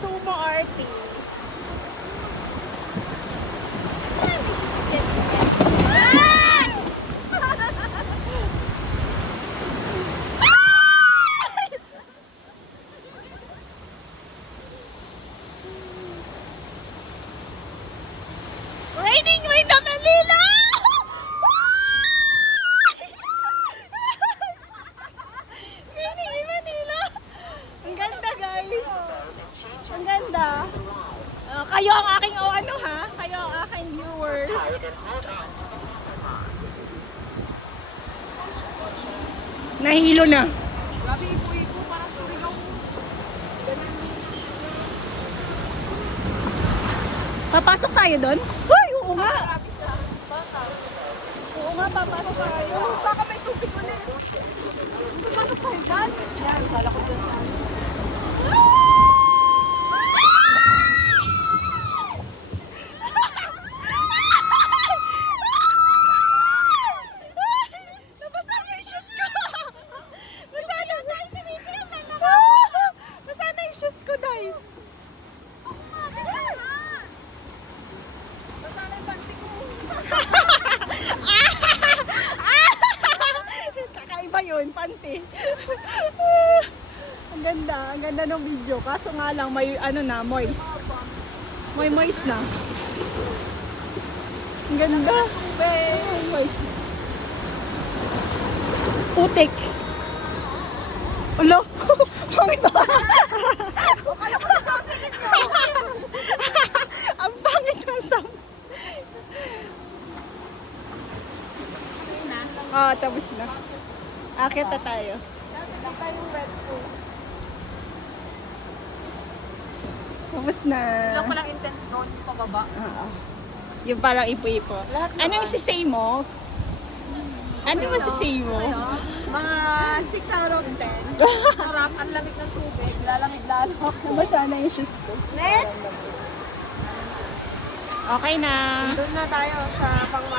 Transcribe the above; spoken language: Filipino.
sumo arty. Raining rain na Manila! Raining in Manila! Ang ganda guys! Ang ganda! Kayo ang aking ano ha? Kayo ang aking viewer. Nahihilo na. Grabe, ipo-ipo, parang surigaw. Papasok tayo doon? Hoy, oo nga! Grabe siya. Baka. Oo nga, papasok tayo. Baka may tubig ulit. Paano tayo dyan? Yan, kala ko dyan sa ano. Nabasa na yung shoes ko! Basa na yung shoes ko, guys! Basta na yung panty ko. Kakaiba yun, panty. Ang ganda ng video. Kaso nga lang, may ano na, moist. May moist na. Ang ganda. May moist na. Putik. Ulo. Pangit ba? Ang pangit ng sounds. Oo, tapos na. Akit na tayo. Lang tayong red po. Tapos na. Lang palang intense doon, pababa. Oo. Yung parang ipo-ipo. Lahat Anong sisay mo? Ano mo sisay mo? Sa'yo, mga 6 out of 10. Sarap, ang lamig ng tubig. Lalamig lalo. Nabasa na yung shoes ko. Next! Okay na. Doon na tayo sa pangmal.